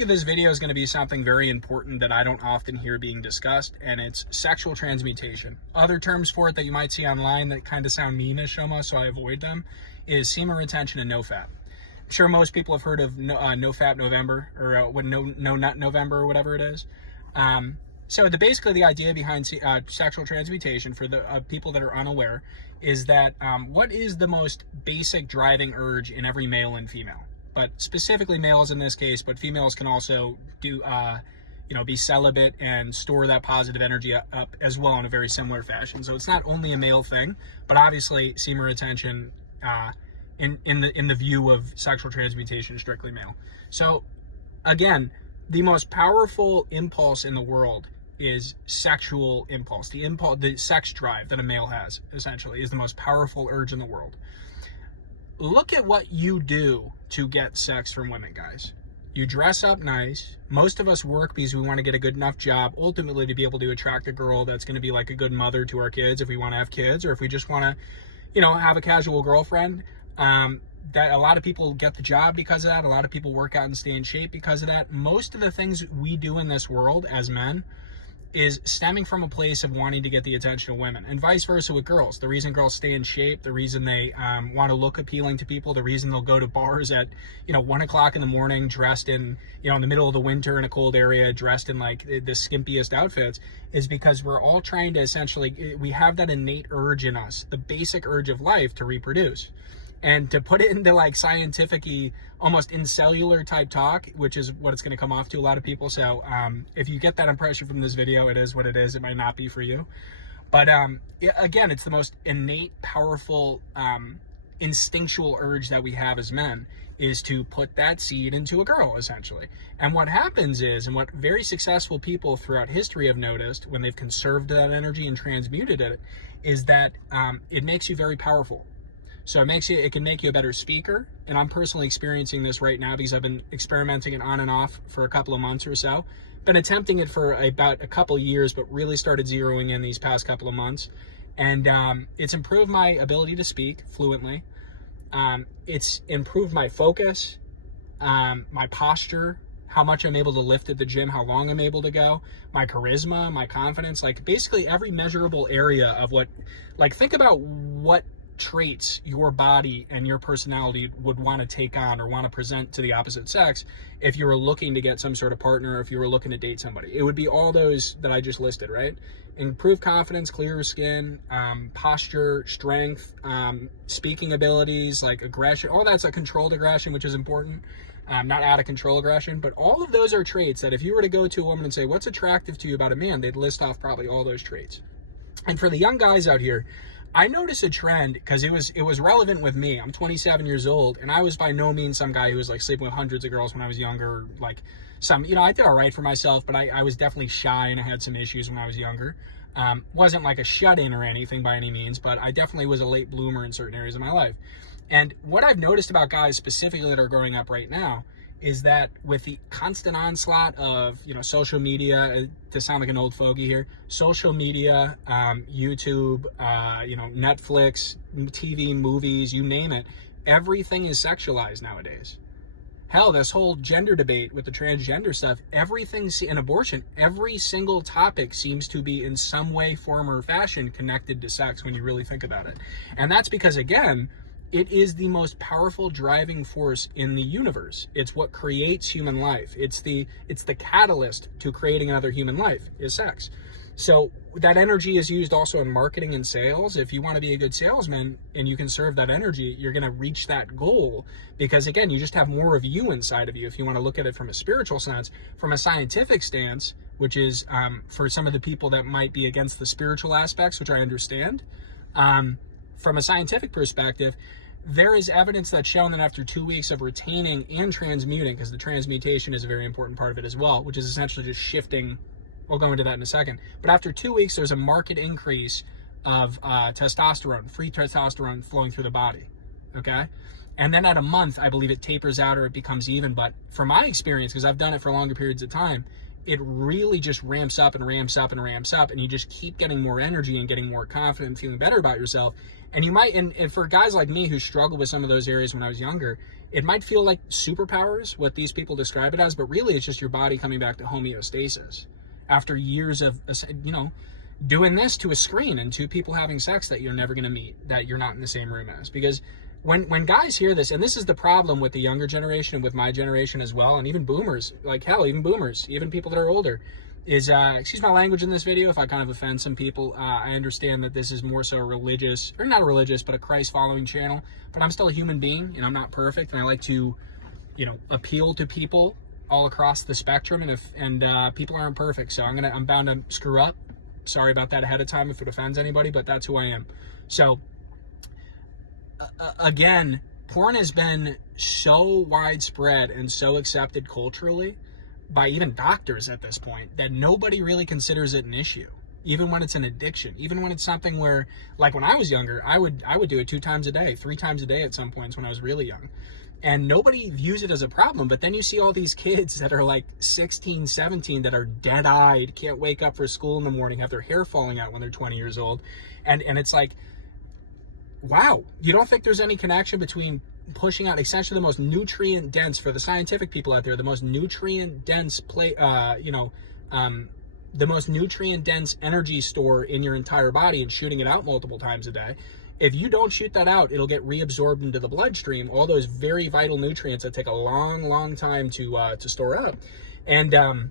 topic of this video is going to be something very important that I don't often hear being discussed, and it's sexual transmutation. Other terms for it that you might see online that kind of sound memeish almost, so I avoid them, is semen retention and nofap. I'm sure most people have heard of nofap November, or no nut November, or whatever it is. So basically the idea behind sexual transmutation, for the people that are unaware, is that what is the most basic driving urge in every male and female? But specifically males in this case, but females can also do, be celibate and store that positive energy up as well in a very similar fashion. So it's not only a male thing, but obviously semen retention in the view of sexual transmutation is strictly male. So again, the most powerful impulse in the world is sexual impulse. The sex drive that a male has, essentially, is the most powerful urge in the world. Look at what you do to get sex from women, guys. You dress up nice. Most of us work because we want to get a good enough job, ultimately to be able to attract a girl that's going to be like a good mother to our kids, if we want to have kids, or if we just want to, have a casual girlfriend. That a lot of people get the job because of that. A lot of people work out and stay in shape because of that. Most of the things we do in this world as men is stemming from a place of wanting to get the attention of women, and vice versa with girls. The reason girls stay in shape, the reason they want to look appealing to people, the reason they'll go to bars at 1 o'clock in the morning dressed in in the middle of the winter in a cold area, dressed in like the skimpiest outfits, is because we're all trying to we have that innate urge in us, the basic urge of life, to reproduce. And to put it into like scientific-y, almost in cellular type talk, which is what it's going to come off to a lot of people. So if you get that impression from this video, it is what it is. It might not be for you. But again, it's the most innate, powerful, instinctual urge that we have as men, is to put that seed into a girl, essentially. And what happens is, and what very successful people throughout history have noticed when they've conserved that energy and transmuted it, is that it makes you very powerful. So it can make you a better speaker. And I'm personally experiencing this right now because I've been experimenting it on and off for a couple of months or so. Been attempting it for about a couple of years, but really started zeroing in these past couple of months. And it's improved my ability to speak fluently. It's improved my focus, my posture, how much I'm able to lift at the gym, how long I'm able to go, my charisma, my confidence, like basically every measurable area of think about what traits your body and your personality would want to take on or want to present to the opposite sex if you were looking to get some sort of partner, or if you were looking to date somebody. It would be all those that I just listed, right? Improved confidence, clearer skin, posture, strength, speaking abilities, like aggression. All that's a controlled aggression, which is important. Not out of control aggression, but all of those are traits that if you were to go to a woman and say, what's attractive to you about a man, they'd list off probably all those traits. And for the young guys out here, I noticed a trend because it was relevant with me. I'm 27 years old, and I was by no means some guy who was like sleeping with hundreds of girls when I was younger. Like I did all right for myself, but I was definitely shy and I had some issues when I was younger. Wasn't like a shut-in or anything by any means, but I definitely was a late bloomer in certain areas of my life. And what I've noticed about guys specifically that are growing up right now is that with the constant onslaught of, social media, to sound like an old fogey here, social media, YouTube, Netflix, TV, movies, you name it, everything is sexualized nowadays. Hell, this whole gender debate with the transgender stuff, and abortion, every single topic seems to be in some way, form, or fashion connected to sex when you really think about it. And that's because, again, it is the most powerful driving force in the universe. It's what creates human life. It's the catalyst to creating another human life, is sex. So that energy is used also in marketing and sales. If you want to be a good salesman and you conserve that energy, you're going to reach that goal because, again, you just have more of you inside of you. If you want to look at it from a spiritual sense, from a scientific stance, which is for some of the people that might be against the spiritual aspects, which I understand, from a scientific perspective, there is evidence that's shown that after 2 weeks of retaining and transmuting, because the transmutation is a very important part of it as well, which is essentially just shifting. We'll go into that in a second. But after 2 weeks, there's a marked increase of testosterone, free testosterone flowing through the body, okay? And then at a month, I believe it tapers out or it becomes even. But from my experience, because I've done it for longer periods of time, it really just ramps up and ramps up and ramps up, and you just keep getting more energy and getting more confident and feeling better about yourself. And you might, and for guys like me who struggled with some of those areas when I was younger, it might feel like superpowers, what these people describe it as, but really it's just your body coming back to homeostasis after years of, you know, doing this to a screen and to people having sex that you're never going to meet, that you're not in the same room as. Because when guys hear this, and this is the problem with the younger generation and with my generation as well, and even boomers, like hell, even boomers, even people that are older, is, excuse my language in this video if I kind of offend some people. I understand that this is more so a religious, or not a religious, but a Christ-following channel, but I'm still a human being, and I'm not perfect, and I like to, you know, appeal to people all across the spectrum, and people aren't perfect, so I'm bound to screw up. Sorry about that ahead of time if it offends anybody, but that's who I am. So, again, porn has been so widespread and so accepted culturally by even doctors at this point that nobody really considers it an issue, even when it's an addiction, even when it's something where, like when I was younger, I would do it 2 times a day, 3 times a day at some points when I was really young, and nobody views it as a problem. But then you see all these kids that are like 16, 17 that are dead-eyed, can't wake up for school in the morning, have their hair falling out when they're 20 years old, and it's like, wow, you don't think there's any connection between pushing out essentially the most nutrient dense, for the scientific people out there, the most nutrient dense the most nutrient dense energy store in your entire body, and shooting it out multiple times a day. If you don't shoot that out, it'll get reabsorbed into the bloodstream, all those very vital nutrients that take a long time to store up. And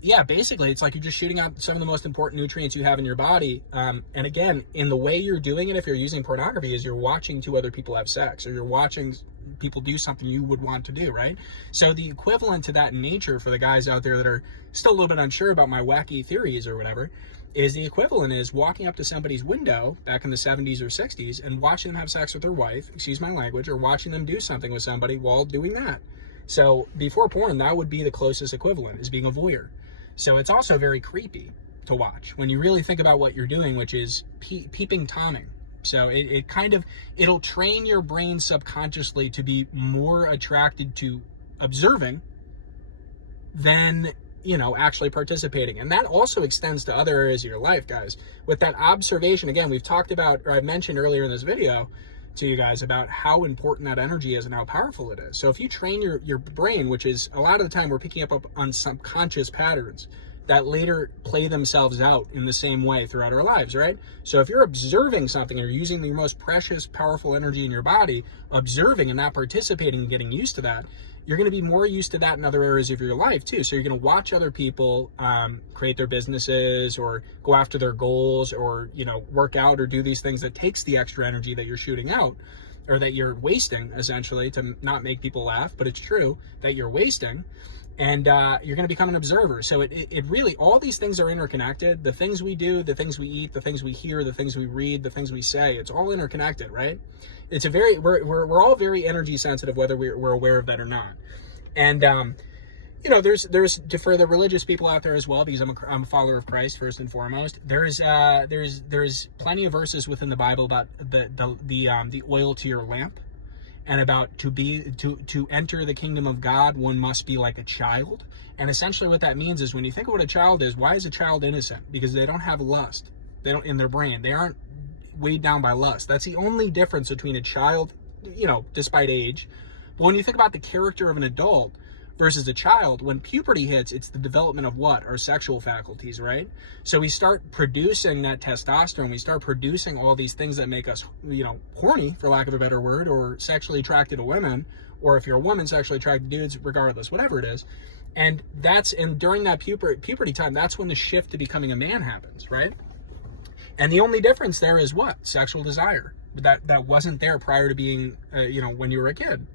yeah, basically, it's like you're just shooting out some of the most important nutrients you have in your body. And again, in the way you're doing it, if you're using pornography, is you're watching 2 other people have sex, or you're watching people do something you would want to do, right? So the equivalent to that in nature, for the guys out there that are still a little bit unsure about my wacky theories or whatever, is the equivalent is walking up to somebody's window back in the 70s or 60s and watching them have sex with their wife, excuse my language, or watching them do something with somebody while doing that. So before porn, that would be the closest equivalent, is being a voyeur. So it's also very creepy to watch when you really think about what you're doing, which is peeping Tomming. So it'll train your brain subconsciously to be more attracted to observing than, you know, actually participating. And that also extends to other areas of your life, guys. With that observation, again, we've talked about, or I've mentioned earlier in this video to you guys, about how important that energy is and how powerful it is. So if you train your brain, which is a lot of the time we're picking up on subconscious patterns that later play themselves out in the same way throughout our lives, right? So if you're observing something, or using your most precious, powerful energy in your body, observing and not participating and getting used to that, you're going to be more used to that in other areas of your life too. So you're going to watch other people create their businesses, or go after their goals, or, you know, work out, or do these things that takes the extra energy that you're shooting out, or that you're wasting, essentially, to not make people laugh, but it's true that you're wasting. And you're going to become an observer. So it really, all these things are interconnected. The things we do, the things we eat, the things we hear, the things we read, the things we say, it's all interconnected, right? It's we're all very energy sensitive, whether we're aware of that or not. And you know, there's for the religious people out there as well, because I'm a follower of Christ first and foremost. There's plenty of verses within the Bible about the oil to your lamp, and about to enter the kingdom of God, one must be like a child. And essentially what that means is, when you think of what a child is, why is a child innocent? Because they don't have lust. They don't, in their brain, they aren't weighed down by lust. That's the only difference between a child, you know, despite age. But when you think about the character of an adult versus a child, when puberty hits, it's the development of what? Our sexual faculties, right? So we start producing that testosterone, we start producing all these things that make us, you know, horny, for lack of a better word, or sexually attracted to women, or if you're a woman, sexually attracted to dudes, regardless, whatever it is. And during that puberty time, that's when the shift to becoming a man happens, right? And the only difference there is what? Sexual desire. That wasn't there prior to being, you know, when you were a kid.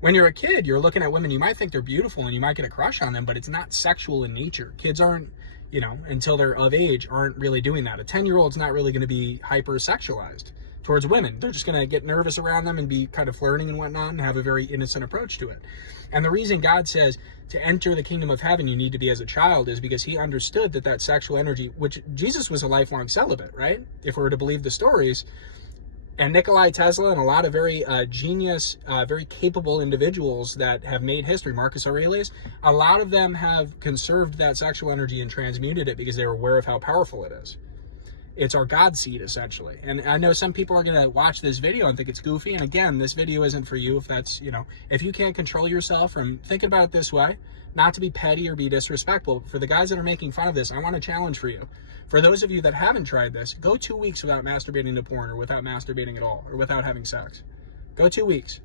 When you're a kid, you're looking at women, you might think they're beautiful and you might get a crush on them, but it's not sexual in nature. Kids aren't, you know, until they're of age, aren't really doing that. A 10-year-old's not really going to be hyper-sexualized towards women. They're just going to get nervous around them and be kind of flirting and whatnot, and have a very innocent approach to it. And the reason God says to enter the kingdom of heaven, you need to be as a child, is because he understood that sexual energy, which Jesus was a lifelong celibate, right? If we were to believe the stories, And Nikolai Tesla and a lot of very genius, very capable individuals that have made history, Marcus Aurelius, a lot of them have conserved that sexual energy and transmuted it because they were aware of how powerful it is. It's our God seed, essentially. And I know some people are going to watch this video and think it's goofy. And again, this video isn't for you if that's, if you can't control yourself from thinking about it this way, not to be petty or be disrespectful. For the guys that are making fun of this, I want a challenge for you. For those of you that haven't tried this, go 2 weeks without masturbating to porn or without masturbating at all or without having sex. Go 2 weeks.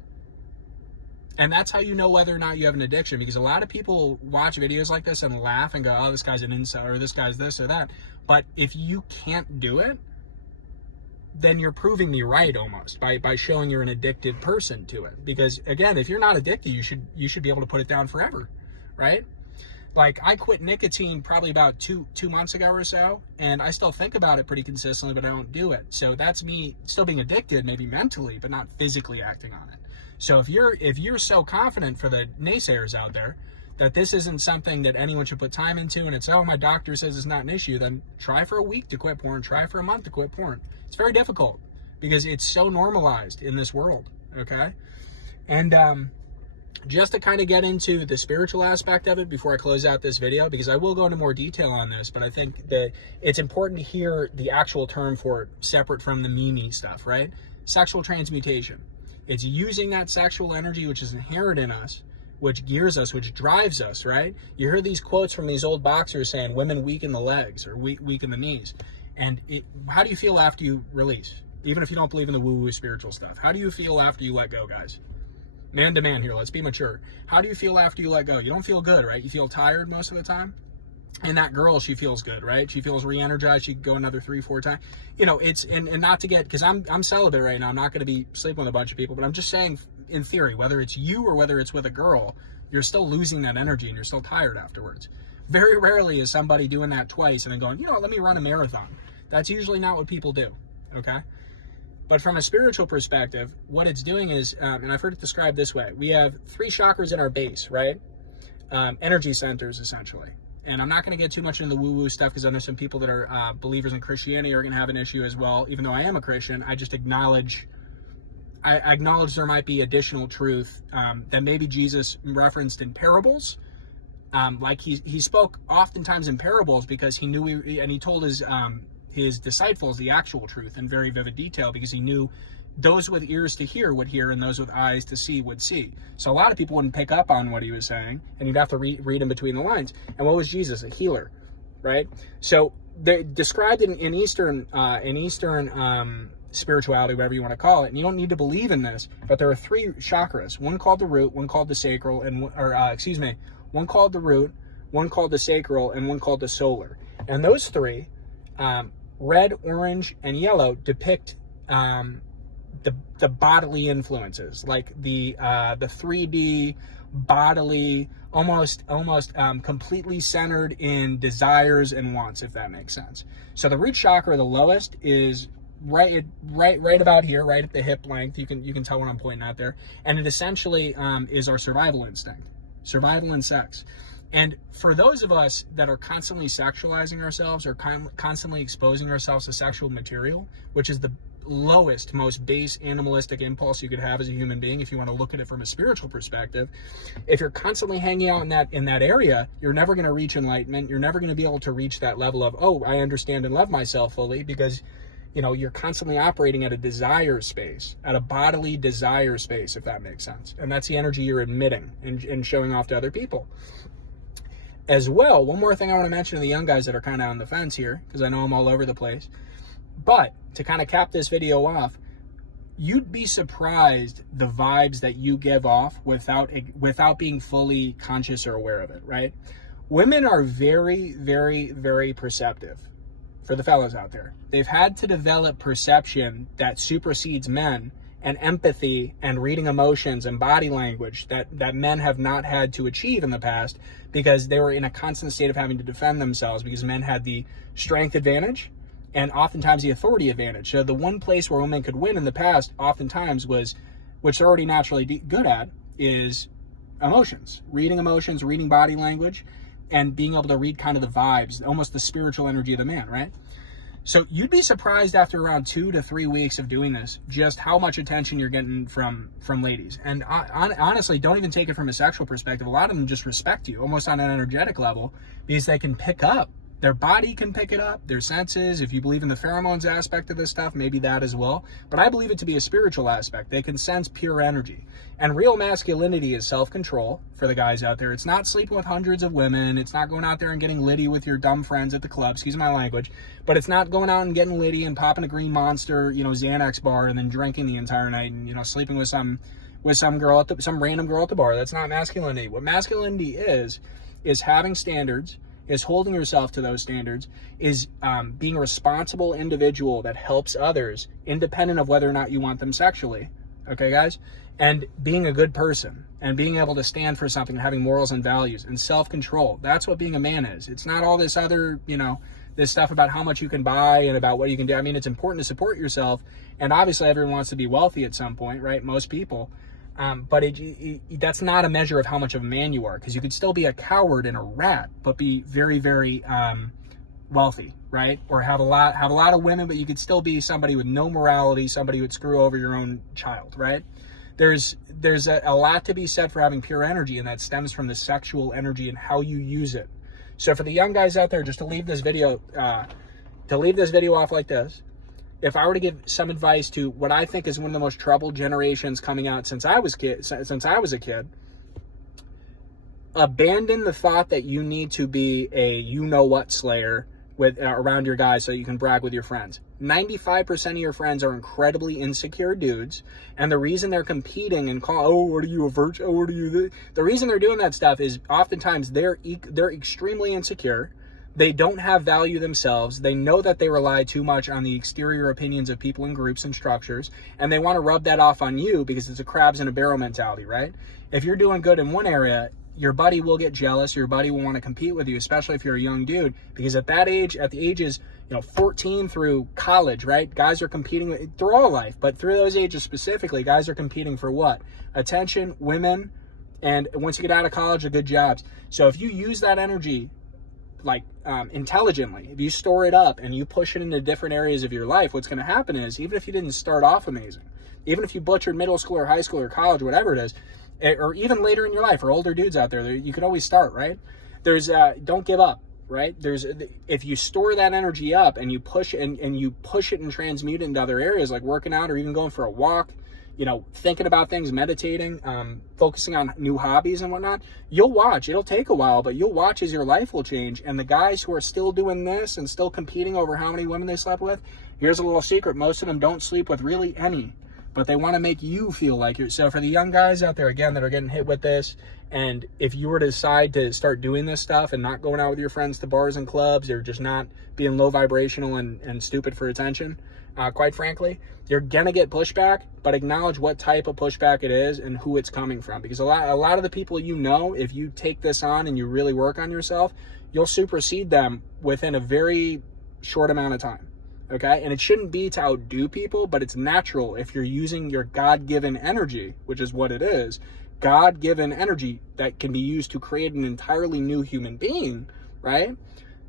And that's how you know whether or not you have an addiction, because a lot of people watch videos like this and laugh and go, oh, this guy's an incel or this guy's this or that. But if you can't do it, then you're proving me right almost by showing you're an addicted person to it. Because again, if you're not addicted, you should be able to put it down forever, right? Like I quit nicotine probably about two months ago or so, and I still think about it pretty consistently, but I don't do it. So that's me still being addicted, maybe mentally, but not physically acting on it. So if you're so confident, for the naysayers out there, that this isn't something that anyone should put time into, and it's, oh, my doctor says it's not an issue, then try for a week to quit porn, try for a month to quit porn. It's very difficult because it's so normalized in this world, okay? And just to kind of get into the spiritual aspect of it before I close out this video, because I will go into more detail on this, but I think that it's important to hear the actual term for it separate from the meme stuff, right? Sexual transmutation. It's using that sexual energy, which is inherent in us, which gears us, which drives us, right? You hear these quotes from these old boxers saying, women weaken the legs or weaken the knees. And how do you feel after you release? Even if you don't believe in the woo-woo spiritual stuff. How do you feel after you let go, guys? Man to man here, let's be mature. How do you feel after you let go? You don't feel good, right? You feel tired most of the time. And that girl, she feels good, right? She feels re-energized. She can go another 3-4 times. It's, and not to get, because I'm celibate right now. I'm not going to be sleeping with a bunch of people, but I'm just saying, in theory, whether it's you or whether it's with a girl, you're still losing that energy and you're still tired afterwards. Very rarely is somebody doing that twice and then going, let me run a marathon. That's usually not what people do, okay? But from a spiritual perspective, what it's doing is, and I've heard it described this way, we have 3 chakras in our base, right? Energy centers, essentially. And I'm not going to get too much into the woo-woo stuff because I know some people that are believers in Christianity are going to have an issue as well. Even though I am a Christian, I just acknowledge there might be additional truth that maybe Jesus referenced in parables. Like he spoke oftentimes in parables because he knew, and he told his disciples the actual truth in very vivid detail because he knew those with ears to hear would hear and those with eyes to see would see. So a lot of people wouldn't pick up on what he was saying, and you'd have to read in between the lines. And what was Jesus? A healer, right? So they described in Eastern spirituality, whatever you want to call it, and you don't need to believe in this, but there are 3 chakras, one called the root, one called the sacral, one called the root, one called the sacral, and one called the solar. And those 3, red, orange, and yellow, depict the bodily influences, like the 3D bodily, almost completely centered in desires and wants, if that makes sense. So the root chakra, the lowest, is right about here, right at the hip length. You can tell when I'm pointing out there, and it essentially is our survival instinct, survival and sex. And for those of us that are constantly sexualizing ourselves or constantly exposing ourselves to sexual material, which is the lowest, most base animalistic impulse you could have as a human being, if you want to look at it from a spiritual perspective, if you're constantly hanging out in that area, you're never going to reach enlightenment. You're never going to be able to reach that level of, oh, I understand and love myself fully, because you're constantly operating at a desire space, at a bodily desire space, if that makes sense. And that's the energy you're emitting and showing off to other people. As well, one more thing I want to mention to the young guys that are kind of on the fence here, because I know I'm all over the place. But to kind of cap this video off, you'd be surprised the vibes that you give off without being fully conscious or aware of it, right? Women are very, very, very perceptive. For the fellas out there, they've had to develop perception that supersedes men, and empathy and reading emotions and body language that men have not had to achieve in the past, because they were in a constant state of having to defend themselves, because men had the strength advantage and oftentimes the authority advantage. So the one place where women could win in the past oftentimes was, which they're already naturally good at, is emotions, reading body language, and being able to read kind of the vibes, almost the spiritual energy of the man, right? So you'd be surprised after around 2 to 3 weeks of doing this, just how much attention you're getting from ladies. And honestly, don't even take it from a sexual perspective. A lot of them just respect you, almost on an energetic level, because they can pick up. Their body can pick it up, their senses. If you believe in the pheromones aspect of this stuff, maybe that as well. But I believe it to be a spiritual aspect. They can sense pure energy. And real masculinity is self-control for the guys out there. It's not sleeping with hundreds of women. It's not going out there and getting litty with your dumb friends at the club, excuse my language. But it's not going out and getting litty and popping a green Monster, Xanax bar and then drinking the entire night and, sleeping with some girl some random girl at the bar. That's not masculinity. What masculinity is having standards, is holding yourself to those standards, is being a responsible individual that helps others independent of whether or not you want them sexually. Okay, guys? And being a good person and being able to stand for something, having morals and values and self-control. That's what being a man is. It's not all this other, this stuff about how much you can buy and about what you can do. I mean, it's important to support yourself. And obviously everyone wants to be wealthy at some point, right? Most people. But that's not a measure of how much of a man you are, because you could still be a coward and a rat, but be very, very wealthy, right? Or have a lot of women, but you could still be somebody with no morality, somebody who would screw over your own child, right? There's a lot to be said for having pure energy, and that stems from the sexual energy and how you use it. So for the young guys out there, just to leave this video off like this, if I were to give some advice to what I think is one of the most troubled generations coming out since I was a kid, abandon the thought that you need to be a you-know-what slayer around your guys so you can brag with your friends. 95% of your friends are incredibly insecure dudes, and the reason they're competing and what are you, a virgin? Oh, what are you? The reason they're doing that stuff is oftentimes they're extremely insecure. They don't have value themselves. They know that they rely too much on the exterior opinions of people in groups and structures, and they want to rub that off on you because it's a crabs in a barrel mentality, right? If you're doing good in one area, your buddy will get jealous. Your buddy will want to compete with you, especially if you're a young dude, because at that age, at the ages, 14 through college, right? Guys are competing through all life, but through those ages specifically, guys are competing for what? Attention, women, and once you get out of college, good jobs. So if you use that energy intelligently, if you store it up and you push it into different areas of your life, what's going to happen is, even if you didn't start off amazing, even if you butchered middle school or high school or college, whatever it is, or even later in your life, or older dudes out there, you could always start, right? Don't give up, right? If you store that energy up and you push it and you push it and transmute it into other areas, like working out or even going for a walk, thinking about things, meditating, focusing on new hobbies and whatnot, you'll watch. It'll take a while, but you'll watch as your life will change. And the guys who are still doing this and still competing over how many women they slept with, here's a little secret. Most of them don't sleep with really any, but they want to make you feel like you're. So for the young guys out there, again, that are getting hit with this, and if you were to decide to start doing this stuff and not going out with your friends to bars and clubs, or just not being low vibrational and stupid for attention, quite frankly, you're gonna get pushback, but acknowledge what type of pushback it is and who it's coming from. Because a lot of the people if you take this on and you really work on yourself, you'll supersede them within a very short amount of time. Okay? And it shouldn't be to outdo people, but it's natural if you're using your God-given energy, which is what it is, God-given energy that can be used to create an entirely new human being, right?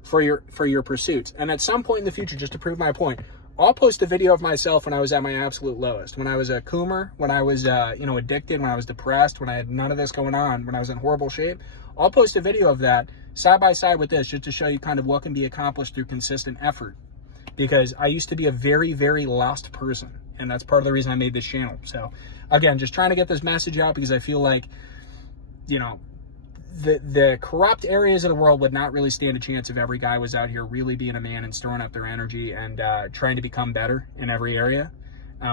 For your pursuits. And at some point in the future, just to prove my point, I'll post a video of myself when I was at my absolute lowest, when I was a coomer, when I was, addicted, when I was depressed, when I had none of this going on, when I was in horrible shape. I'll post a video of that side by side with this, just to show you kind of what can be accomplished through consistent effort. Because I used to be a very, very lost person, and that's part of the reason I made this channel. So again, just trying to get this message out, because I feel like, the corrupt areas of the world would not really stand a chance if every guy was out here really being a man and storing up their energy and trying to become better in every area.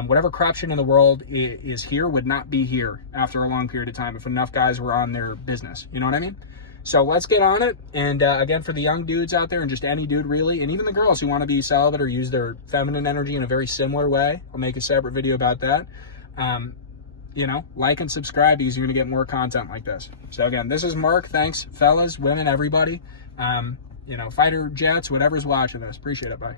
Whatever corruption in the world is here would not be here after a long period of time if enough guys were on their business. You know what I mean? So let's get on it. And again, for the young dudes out there, and just any dude really, and even the girls who want to be celibate or use their feminine energy in a very similar way, I'll make a separate video about that. Like and subscribe, because you're going to get more content like this. So again, this is Mark. Thanks, fellas, women, everybody. Fighter jets, whatever's watching this. Appreciate it. Bye.